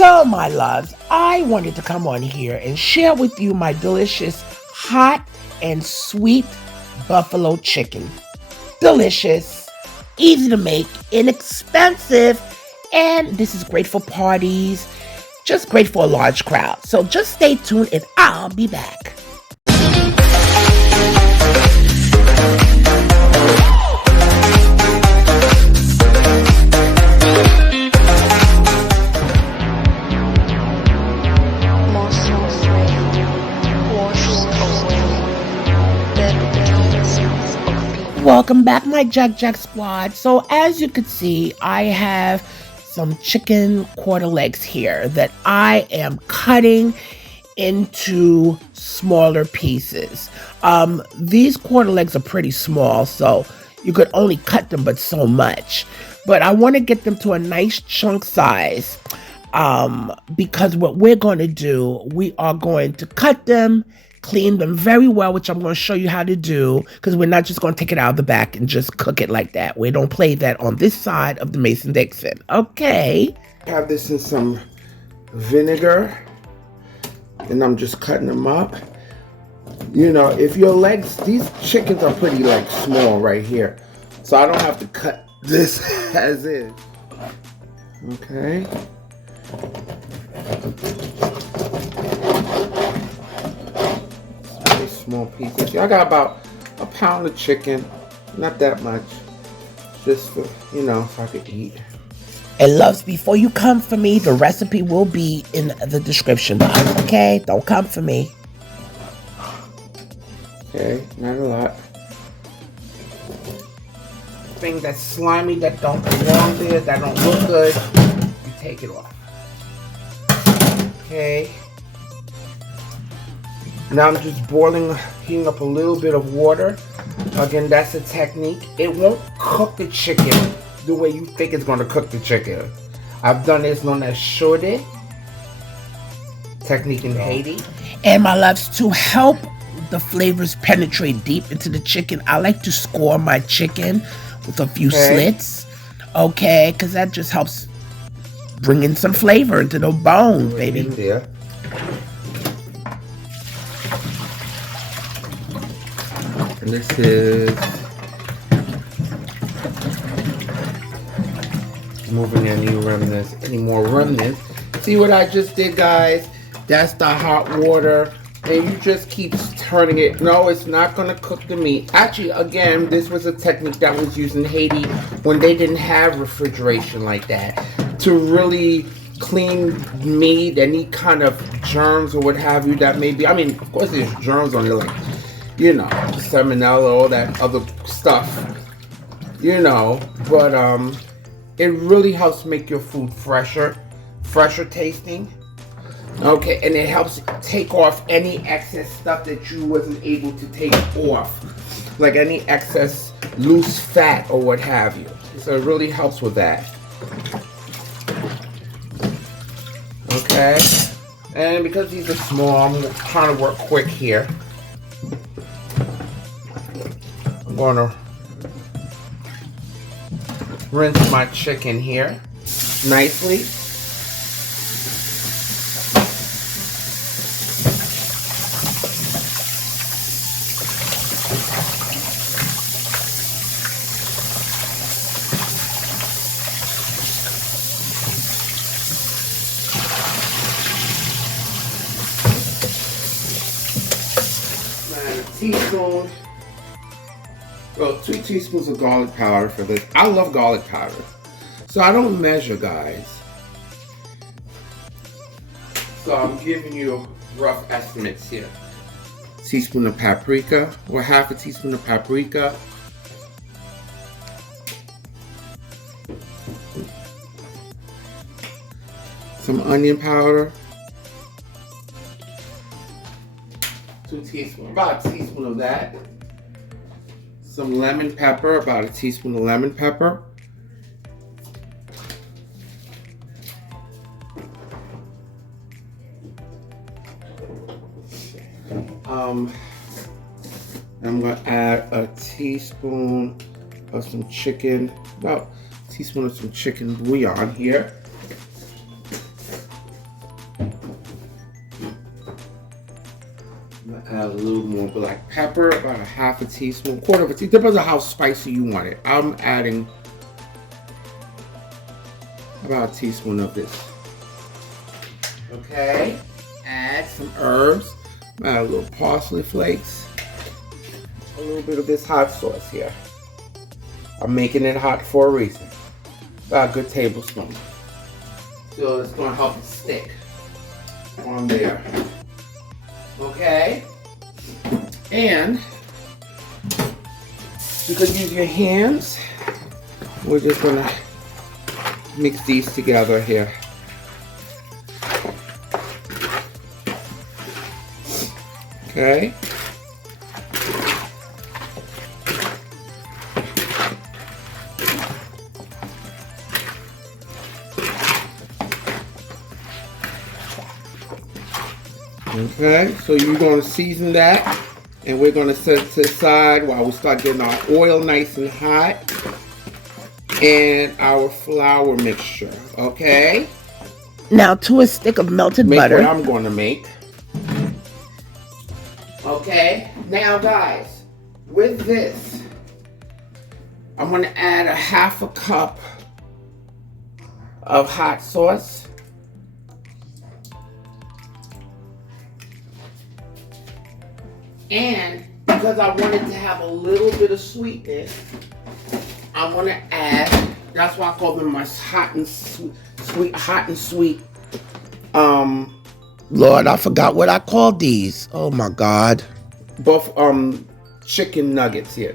So, my loves, I wanted to come on here and share with you my delicious hot and sweet buffalo chicken. Delicious, easy to make, inexpensive, and this is great for parties, just great for a large crowd. So just stay tuned and I'll be back. Welcome back, my Jack squad. So as you can see, I have some chicken quarter legs here that I am cutting into smaller pieces. These quarter legs are pretty small, so you could only cut them but so much. But I want to get them to a nice chunk size because what we're going to do, we are going to cut them, clean them very well, which I'm going to show you how to do, because we're not just going to take it out of the back and just cook it like that. We don't play that on this side of the Mason-Dixon. Okay. I have this in some vinegar, and I'm just cutting them up. You know, if your legs, these chickens are pretty like small right here, so I don't have to cut this as is. Okay. Small pieces. I got about a pound of chicken, not that much, just for, you know, if I could eat. And loves, before you come for me, the recipe will be in the description box, okay? Don't come for me. Okay, not a lot. Thing that's slimy, that don't belong there, that don't look good, you take it off. Okay. Now I'm just heating up a little bit of water. Again, that's a technique. It won't cook the chicken the way you think it's going to cook the chicken. I've done this known as shorde technique in Haiti. And my loves, to help the flavors penetrate deep into the chicken, I like to score my chicken with a few slits. Okay, because that just helps bring in some flavor into the bone, baby. Yeah. And this is moving any more remnants. See what I just did, guys? That's the hot water, and you just keep turning it. No, it's not gonna cook the meat. Actually, again, this was a technique that was used in Haiti when they didn't have refrigeration like that, to really clean meat, any kind of germs or what have you that may be. I mean, of course there's germs on it, like, you know, salmonella, all that other stuff, you know, but it really helps make your food fresher tasting. Okay, and it helps take off any excess stuff that you wasn't able to take off, like any excess loose fat or what have you. So it really helps with that. Okay, and because these are small, I'm trying to work quick here. I'm going to rinse my chicken here nicely. Teaspoon, well, 2 teaspoons of garlic powder for this. I love garlic powder, so I don't measure, guys. So I'm giving you rough estimates here. Teaspoon of paprika, or half a teaspoon of paprika. Some onion powder. 2 teaspoons, about a teaspoon of that. Some lemon pepper, about a teaspoon of lemon pepper. I'm going to add a teaspoon of some chicken, about a teaspoon of some chicken bouillon here. Add a little more black pepper, about a half a teaspoon, quarter of a teaspoon. Depends on how spicy you want it. I'm adding about a teaspoon of this. Okay, add some herbs. Add a little parsley flakes. A little bit of this hot sauce here. I'm making it hot for a reason. About a good tablespoon. So it's going to help it stick on there. Okay? And you can use your hands. We're just going to mix these together here. Okay? Okay, so you're going to season that, and we're going to set it to the side while we start getting our oil nice and hot and our flour mixture. Okay? Now to a stick of melted butter. What I'm going to make. Okay, now guys, with this, I'm going to add a half a cup of hot sauce. And because I wanted to have a little bit of sweetness, I'm going to add, that's why I call them my hot and sweet. Lord, I forgot what I called these. Oh my God. Both chicken nuggets here.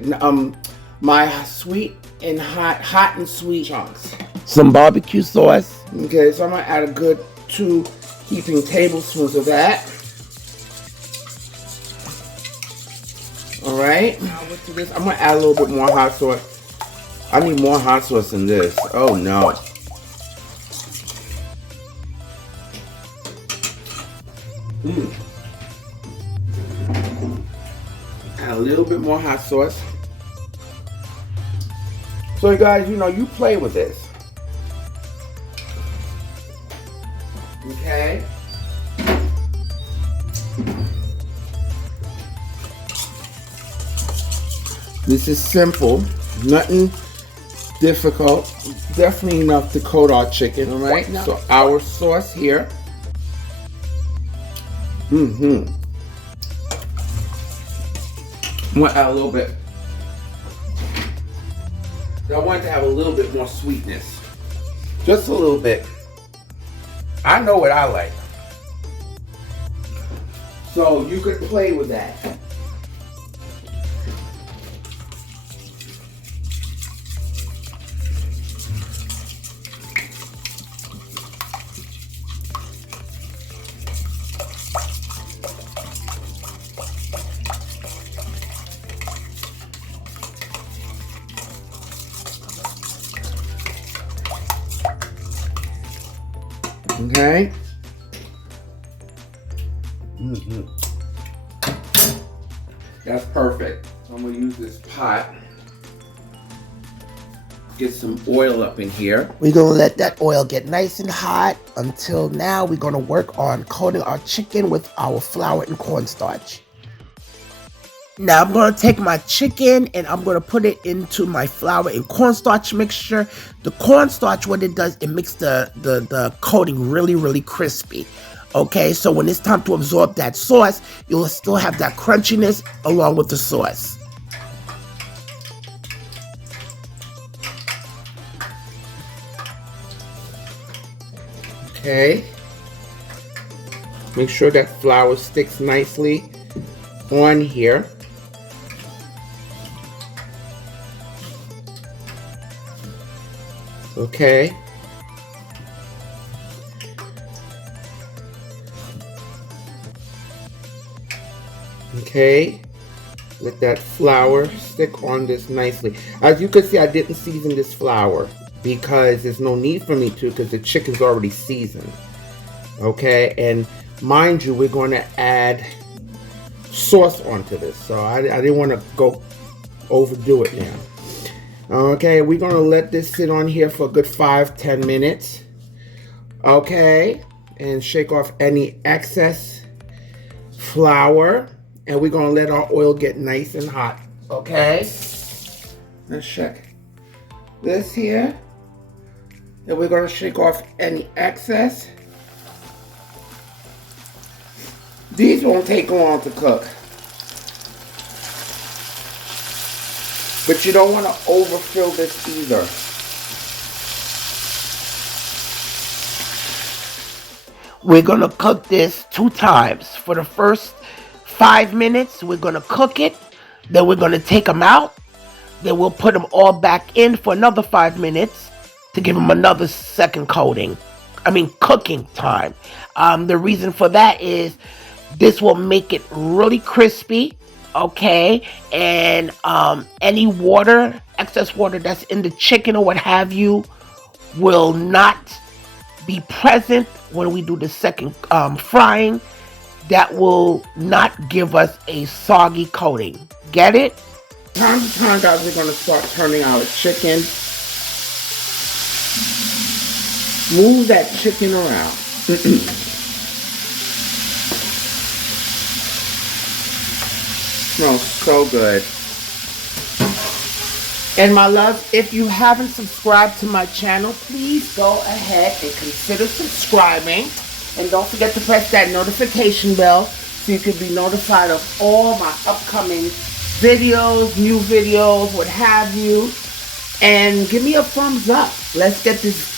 My sweet and hot and sweet chunks. Some barbecue sauce. Okay, so I'm gonna add a good 2 heaping tablespoons of that. All right. Now to this, I'm gonna add a little bit more hot sauce. I need more hot sauce than this. Oh no. Add a little bit more hot sauce. So you guys, you know, you play with this. Okay? This is simple, nothing difficult, definitely enough to coat our chicken, all right? So our sauce here. I'm gonna add a little bit. I want it to have a little bit more sweetness. Just a little bit. I know what I like. So you could play with that. Okay. That's perfect. So I'm gonna use this pot. Get some oil up in here. We're gonna let that oil get nice and hot until now we're gonna work on coating our chicken with our flour and cornstarch. Now I'm gonna take my chicken and I'm gonna put it into my flour and cornstarch mixture. The cornstarch, what it does, it makes the coating really, really crispy. Okay, so when it's time to absorb that sauce, you'll still have that crunchiness along with the sauce. Okay. Make sure that flour sticks nicely on here. Okay. Okay. Let that flour stick on this nicely. As you can see, I didn't season this flour because there's no need for me to, because the chicken's already seasoned. Okay, and mind you, we're going to add sauce onto this, so I didn't want to go overdo it now. Okay, we're going to let this sit on here for a good 5-10 minutes. Okay, and shake off any excess flour And we're gonna let our oil get nice and hot, okay? Let's check this here. And we're gonna shake off any excess. These won't take long to cook. But you don't want to overfill this either. We're going to cook this 2 times. For the first 5 minutes, we're going to cook it. Then we're going to take them out. Then we'll put them all back in for another 5 minutes to give them another second coating. Cooking time. The reason for that is this will make it really crispy. Okay, and any water, excess water that's in the chicken or what have you, will not be present when we do the second frying. That will not give us a soggy coating. Get it? Time to time, guys, we're going to start turning our chicken. Move that chicken around. Smells so good. And my loves, if you haven't subscribed to my channel, please go ahead and consider subscribing. And don't forget to press that notification bell so you can be notified of all my upcoming videos, new videos, what have you. And give me a thumbs up. Let's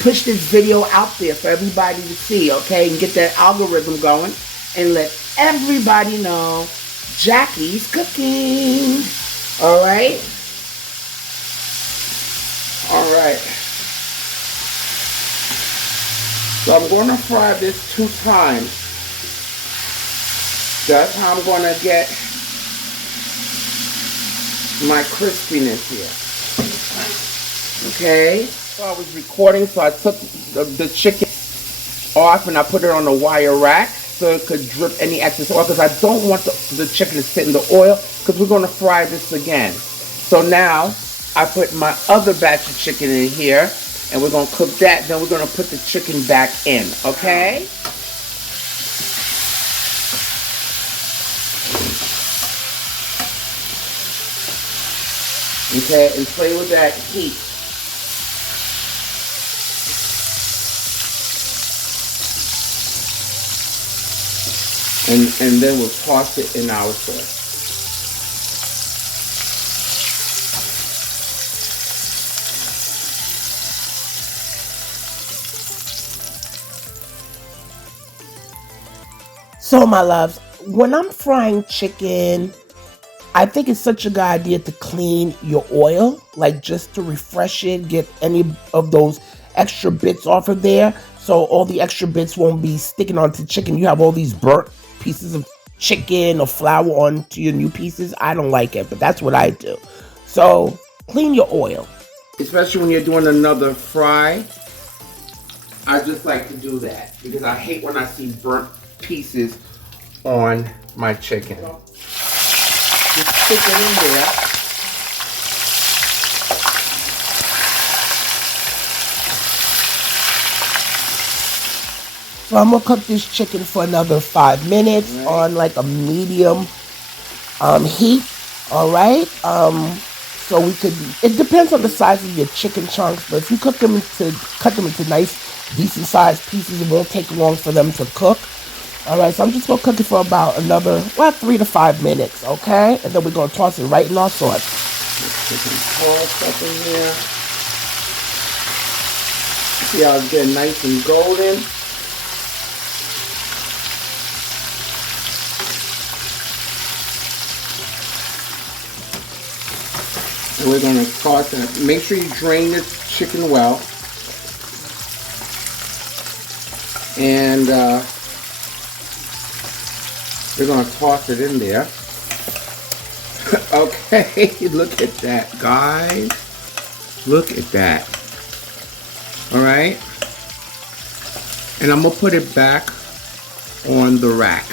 push this video out there for everybody to see, okay? And get that algorithm going and let everybody know Jackie's cooking. All right. So I'm going to fry this 2 times. That's how I'm going to get my crispiness here. Okay. So I was recording, so I took the chicken off and I put it on a wire rack so it could drip any excess oil, because I don't want the chicken to sit in the oil, because we're going to fry this again. So now I put my other batch of chicken in here and we're going to cook that. Then we're going to put the chicken back in, okay? Okay, and play with that heat. And then we'll toss it in our sauce. So my loves, when I'm frying chicken, I think it's such a good idea to clean your oil, like just to refresh it, get any of those extra bits off of there, so all the extra bits won't be sticking onto chicken. You have all these burnt pieces of chicken or flour onto your new pieces. I don't like it, but that's what I do. So clean your oil, especially when you're doing another fry. I just like to do that because I hate when I see burnt pieces on my chicken. Just stick it in there. So I'm gonna cook this chicken for another 5 minutes on like a medium heat. All right. So it depends on the size of your chicken chunks, but if you cut them into nice, decent sized pieces, it won't take long for them to cook. All right, so I'm just gonna cook it for about another 3 to 5 minutes, okay? And then we're gonna toss it right in our sauce. Chicken tossed up in here. See how it's getting nice and golden. And we're going to toss it. Make sure you drain this chicken well. And we're going to toss it in there. Okay, look at that, guys. Look at that. All right. And I'm going to put it back on the rack.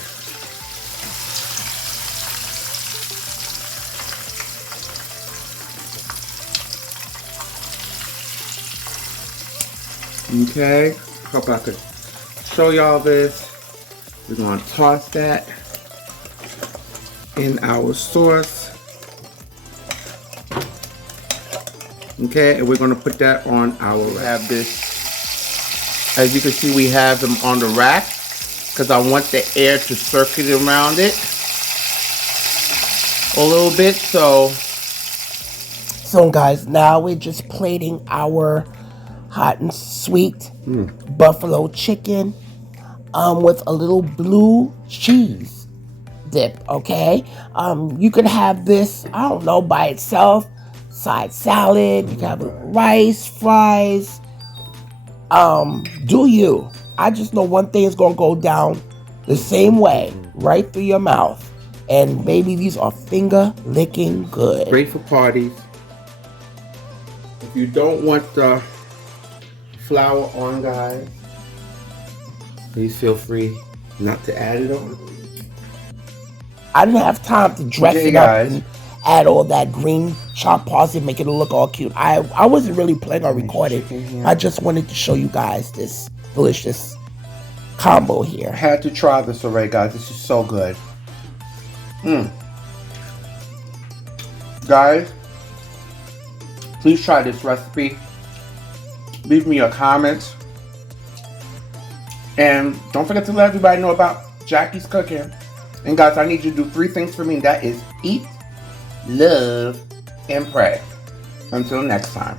Okay, hope I could show y'all this. We're gonna toss that in our sauce. Okay, and we're gonna put that on our rack. We have this, as you can see, we have them on the rack because I want the air to circulate around it a little bit. So guys, now we're just plating our hot and sweet buffalo chicken with a little blue cheese dip, okay? You could have this, I don't know, by itself, side salad, you can have rice, fries, do you. I just know one thing is gonna go down the same way, right through your mouth. And baby, these are finger licking good. Great for parties. If you don't want the flour on, guys, please feel free not to add it on. I didn't have time to dress it up and add all that green chopped parsley, make it look all cute. I wasn't really planning on recording. I just wanted to show you guys this delicious combo here. I had to try this already, guys. This is so good. Guys, please try this recipe. Leave me your comments. And don't forget to let everybody know about Jackie's cooking. And guys, I need you to do 3 things for me. That is eat, love, and pray. Until next time.